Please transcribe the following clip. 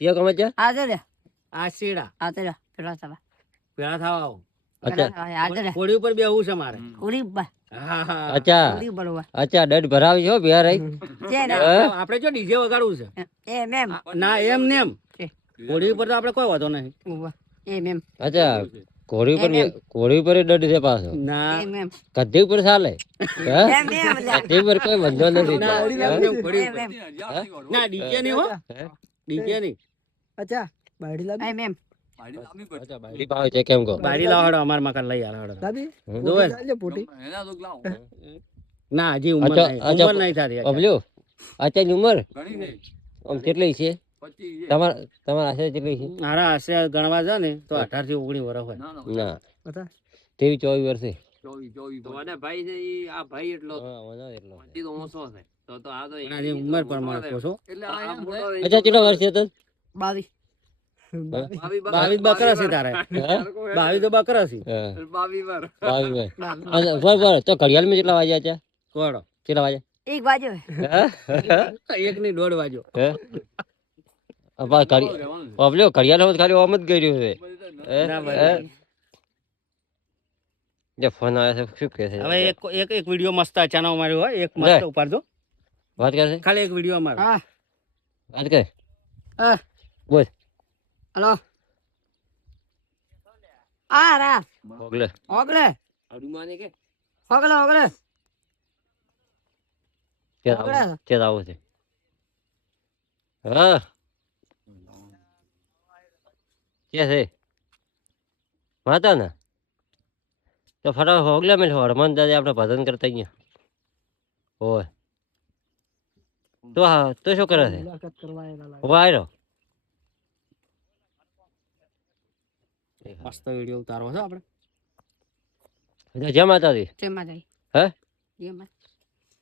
ये कम है આજે રે આ શેડા આજે રે પેલા સવા પેલા થવા આવો अच्छा આજે રે ઘોડી ઉપર બેહવું છે મારે ઉડી બા હા હા अच्छा ઉડી બરોબર अच्छा डट भरावी हो बिहार आई છે ને આપણે જો ડીજે વગાડવું છે એ મેમ ના એમ ને એમ ઘોડી ઉપર તો આપણે કોઈ વાંધો નહીં એ મેમ अच्छा घोड़ी पर डट से पास हो ના એ મેમ गद्दी पर साल है એ મેમ गद्दी पर कोई बंधो नहीं ના એમ ને એમ ઘોડી એ ઉપર. મેમ ના ડીજે નહીં હો ડીજે નહીં અચ્છા બાયડી લાવી એ મેમ अच्छा बाड़ी पाव છે કેમ કો બારી લાવડો અમાર મકાન લઈ આલો લાવી જોવે ચાલજે પોટી ના હજી ઉંમર અચ્છા, નહીં અચ્છા. ઉંમર નહીં થાતી બબલ્યુ अच्छा ની ઉંમર આમ કેટલી છે તમારા આશરે કેટલી છે મારા હશે ગણવા છે ને તો 18 થી 19 વર્ષ હોય ના બતા 23 24 વર્ષે પણ આની ઉંમર પ્રમાણે કહો છો અચ્છા કેટલા વર્ષ છે તો 22 22 બકરા છે તારે 22 તો બકરા છે બરાબર તો ઘડિયાળ માં કેટલા વાગ્યા છે કોડો કેટલા વાગ્યા 1 વાગ્યો એક ની 1:30 વાગ્યો બબલ્યુ ઘડિયાળ ખાલી ઓમ જ કર્યું છે ના ભાઈ. જે ફોન આવે છે શું કહે છે હવે એક એક વિડિયો મસ્ત અચાનક માર્યો હોય એક મસ્ત લે. ઉપાડજો વાત કરશે ખાલી એક વિડિયો મારો હા વાત કરે હા બોલ હલો આ રા ઓગલે ઓગલે ઓગલે ઓગલે ક્યાં આવું છે હા ક્યાં છે માતા ને તો ફટાફટ હોગલા મેં હરમાન દાદા આપણે ભજન કરતા અહીંયા હોય તો હા તો શું કરે છે મુલાકાત કરવા આયેલા લાગે ઉભા આવ્યો મસ્ત વિડિયો ઉતારવો છે આપણે જય માતાજી જય માતાજી હે જય માતા